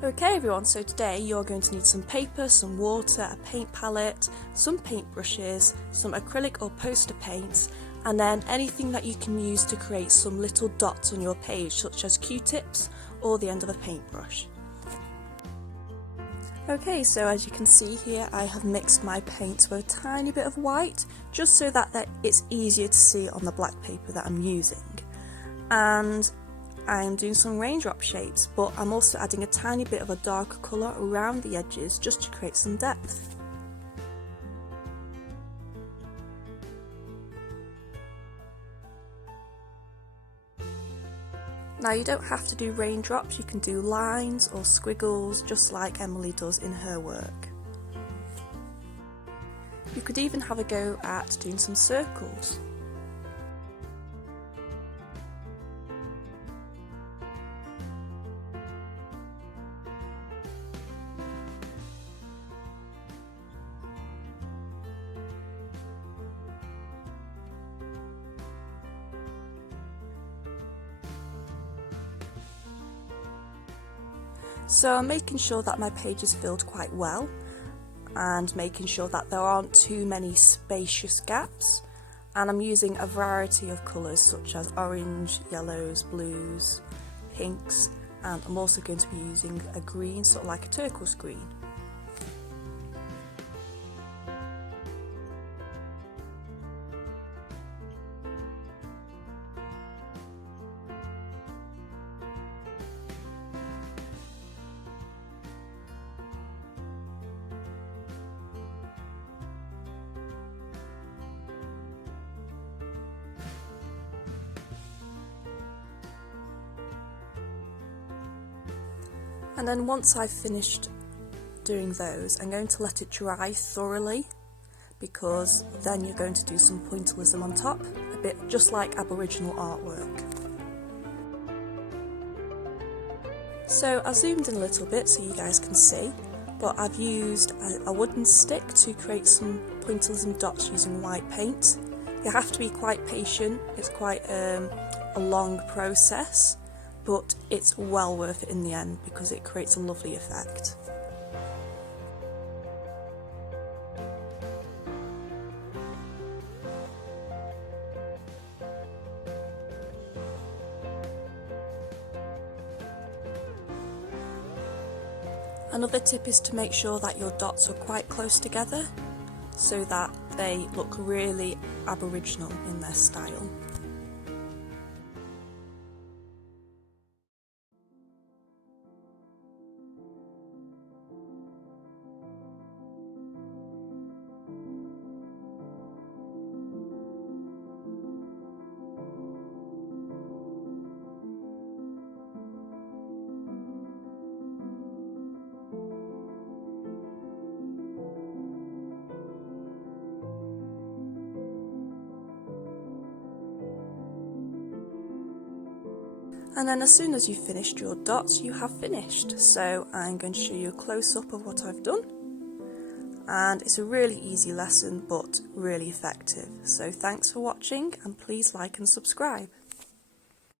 Okay everyone, so today you're going to need some paper, some water, a paint palette, some paint brushes, some acrylic or poster paints, and then anything that you can use to create some little dots on your page, such as Q-tips or the end of a paintbrush. Okay, so as you can see here, I have mixed my paints with a tiny bit of white, just so that it's easier to see on the black paper that I'm using. And I'm doing some raindrop shapes, but I'm also adding a tiny bit of a darker colour around the edges just to create some depth. Now you don't have to do raindrops, you can do lines or squiggles just like Emily does in her work. You could even have a go at doing some circles. So I'm making sure that my page is filled quite well and making sure that there aren't too many spacious gaps, and I'm using a variety of colours such as orange, yellows, blues, pinks, and I'm also going to be using a green, sort of like a turquoise green. And then once I've finished doing those, I'm going to let it dry thoroughly, because then you're going to do some pointillism on top, a bit just like Aboriginal artwork. So I zoomed in a little bit so you guys can see, but I've used a wooden stick to create some pointillism dots using white paint. You have to be quite patient, it's quite a long process, but it's well worth it in the end because it creates a lovely effect. Another tip is to make sure that your dots are quite close together so that they look really Aboriginal in their style. And then as soon as you've finished your dots, you have finished. So I'm going to show you a close-up of what I've done. And it's a really easy lesson, but really effective. So thanks for watching, and please like and subscribe.